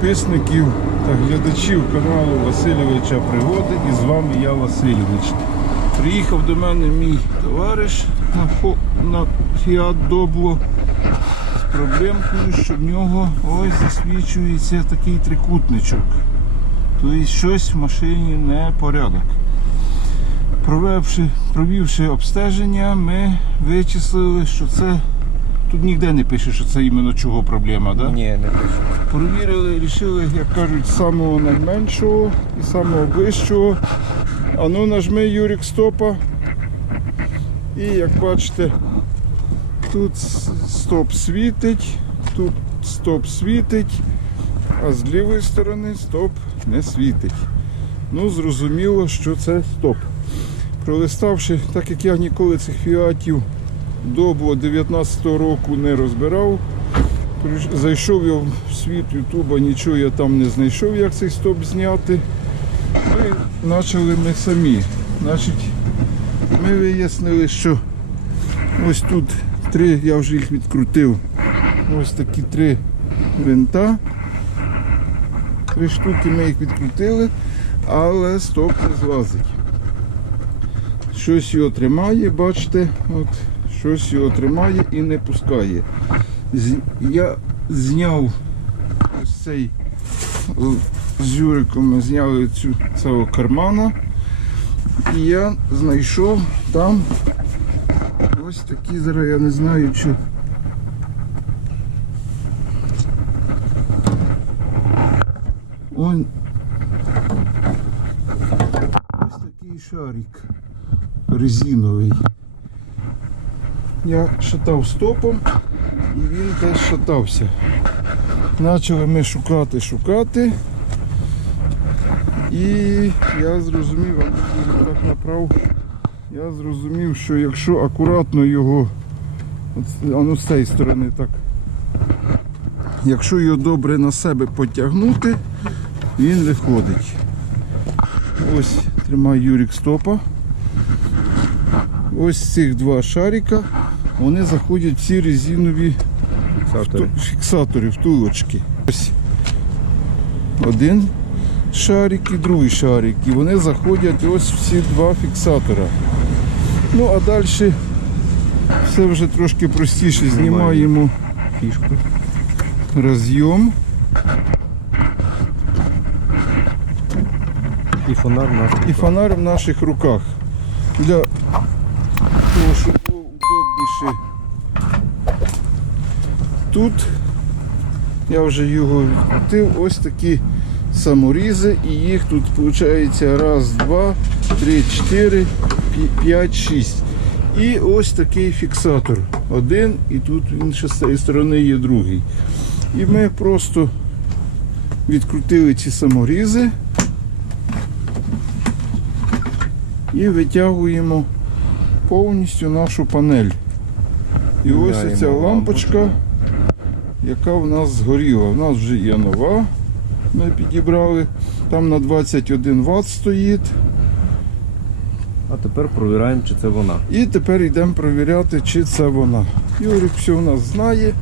підписників та глядачів каналу Васильовича Пригоди і з вами я Васильович. Приїхав до мене мій товариш на, на Doblo з проблемкою, що в нього ось засвічується такий трикутничок. Тобто щось в машині не порядок. Провівши, провівши обстеження, ми вичислили, що це. Тут ніде не пише, що це іменно чого проблема, так? Ні, не пишу. Провірили, рішили, як кажуть, самого найменшого і самого вищого. А ну нажми Юрік стопа. І як бачите, тут стоп світить, тут стоп світить, а з лівої сторони стоп не світить. Ну, зрозуміло, що це стоп. Пролиставши, так як я ніколи цих фіатів до 19-го року не розбирав, Зайшов я в світ Ютуба, нічого я там не знайшов, як цей стоп зняти. Ну і почали ми самі. Значить, ми вияснили, що ось тут три, я вже їх відкрутив. Ось такі три винта. Три штуки ми їх відкрутили, але стоп не злазить. Щось його тримає, бачите, от, щось його тримає і не пускає. З- Я зняв ось цей з Юриком ми зняли цю цього кармана. І я знайшов там ось такі зараз я не знаю чи. Он ось такий шарик резиновий. Я шатав стопом і він теж шатався. Почали ми шукати, шукати. І я зрозумів, так направ, я зрозумів, що якщо акуратно його, ну з цієї сторони так, якщо його добре на себе потягнути, він виходить. Ось тримай Юрік стопа. Ось цих два шарика, вони заходять в ці резинові Фіксатори. Фіксатори, втулочки. Ось один шарик і другий шарик. І вони заходять ось в ці два фіксатора. Ну а далі все вже трошки простіше. Знімаємо Фішку. розйом. І фонар і в наших руках. Для удобніше. Тут я вже його відкрутив, ось такі саморізи, і їх тут виходить раз, два, три, чотири, п'ять, шість. І ось такий фіксатор. Один, і тут він ще з цієї сторони є другий. І ми просто відкрутили ці саморізи. і витягуємо повністю нашу панель. І ось Міняємо ця лампочка, яка в нас згоріла. У нас вже є нова. Ми підібрали. Там на 21 Вт стоїть. А тепер провіряємо, чи це вона. І тепер йдемо перевіряти, чи це вона. Юрик все у нас знає.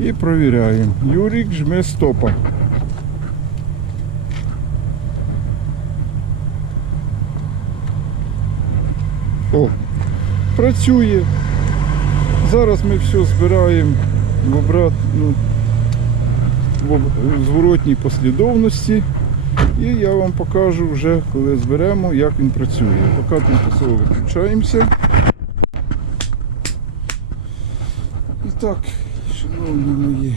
І провіряємо. Юрик жме стопа. О, працює. Зараз ми все збираємо в обратну в зворотній послідовності. І я вам покажу вже, коли зберемо, як він працює. Поки тимчасово виключаємося. І так, шановні мої,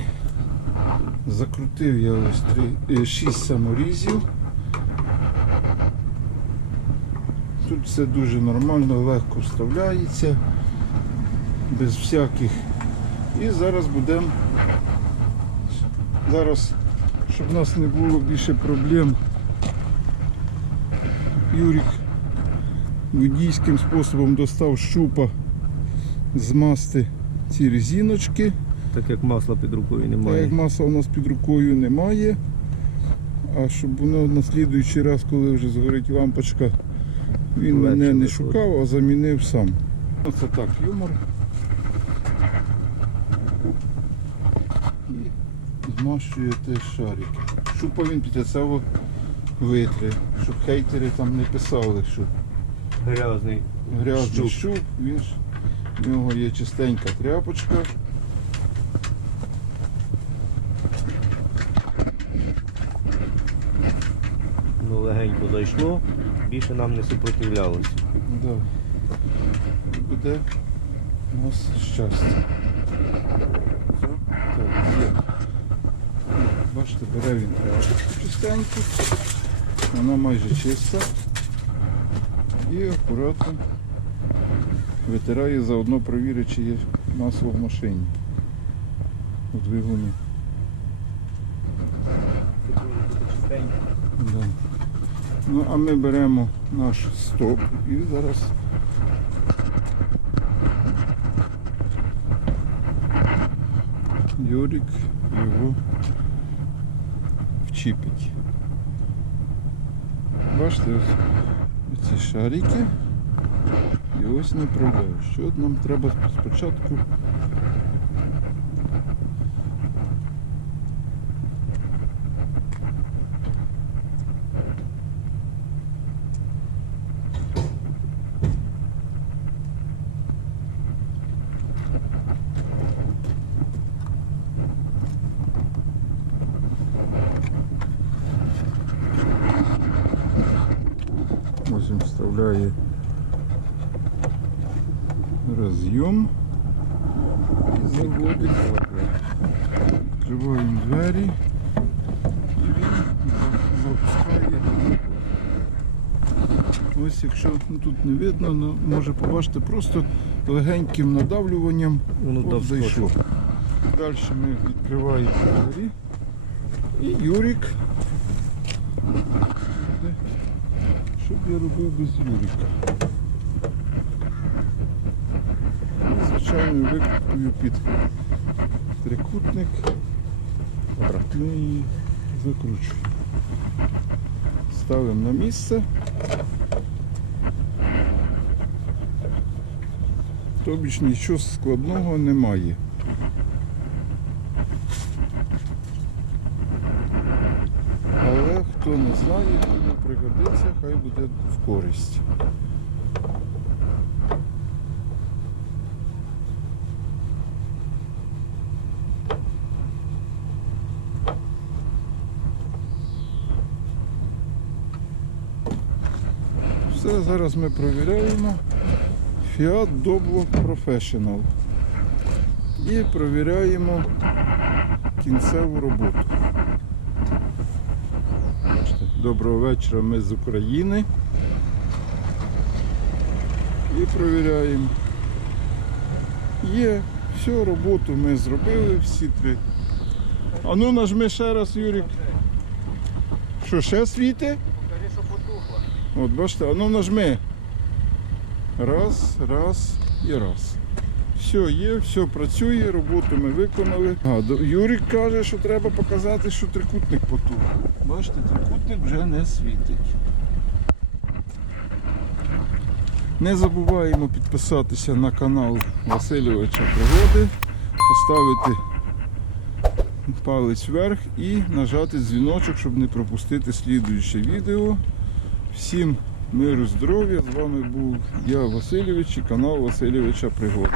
закрутив я ось три, е, шість саморізів. Тут все дуже нормально, легко вставляється, без всяких. І зараз будемо Зараз, щоб у нас не було більше проблем, Юрік водійським способом достав з щупа змасти ці резиночки. Так як масла під рукою немає. Так як масла у нас під рукою немає. А щоб воно на слідуючий раз, коли вже згорить лампочка, він мене не шукав, а замінив сам. Це так, юмор. І змащує теж шарики. Щоб він цього витре, щоб хейтери там не писали, що Грязний. грязний Щуп. щуп, він ж, в нього є чистенька тряпочка. Ну, легенько зайшло, більше нам не супротивлялося. Да. Буде у нас щастя. Все? Так, є. Бачите, бере він тряпочку чистеньку. Вона майже чиста. І акуратно витирає, заодно провірить, чи є масло в машині. У двигуні. Да. Ну, а ми беремо наш стоп і зараз Юрик його вчіпить. Бачите, ось ці шарики і ось направляю. Що нам треба спочатку Ось він вставляє роз'єм і заводить. Відкриваємо двері і він запускає. Ось якщо ну, тут не видно, ну, може побачити просто легеньким надавлюванням Воно от зайшло. Далі ми відкриваємо двері. І Юрик. Що б я робив без Юрика? Звичайно, викрутую під трикутник. Ну і закручую. Ставимо на місце. Тобі ж нічого складного немає. Але хто не знає, кому пригодиться, хай буде в користь. Все, зараз ми провіряємо Fiat Doblo Professional. І провіряємо кінцеву роботу. Доброго вечора, ми з України. І провіряємо. Є, всю роботу ми зробили, всі три. А ну нажми ще раз, Юрік. Що, ще світи? Покажи, що потухло. От бачите, а ну нажми. Раз, раз і раз. Все є, все працює, роботу ми виконали. А, Юрік каже, що треба показати, що трикутник потух. Бачите, трикутник вже не світить. Не забуваємо підписатися на канал Васильовича Пригоди, поставити палець вверх і нажати дзвіночок, щоб не пропустити слідуюче відео. Всім миру, здоров'я. З вами був я Васильович і канал Васильовича Пригоди.